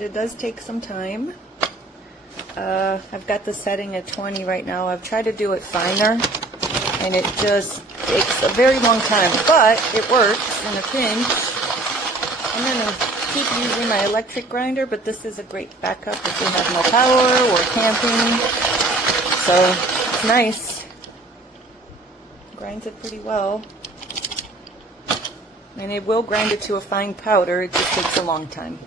but it does take some time. I've got the setting at 20 right now. I've tried to do it finer, and it just takes a very long time, but it works in a pinch. I'm going to keep using my electric grinder, but this is a great backup if you have no power or camping. So it's nice. Grinds it pretty well. And it will grind it to a fine powder. It just takes a long time.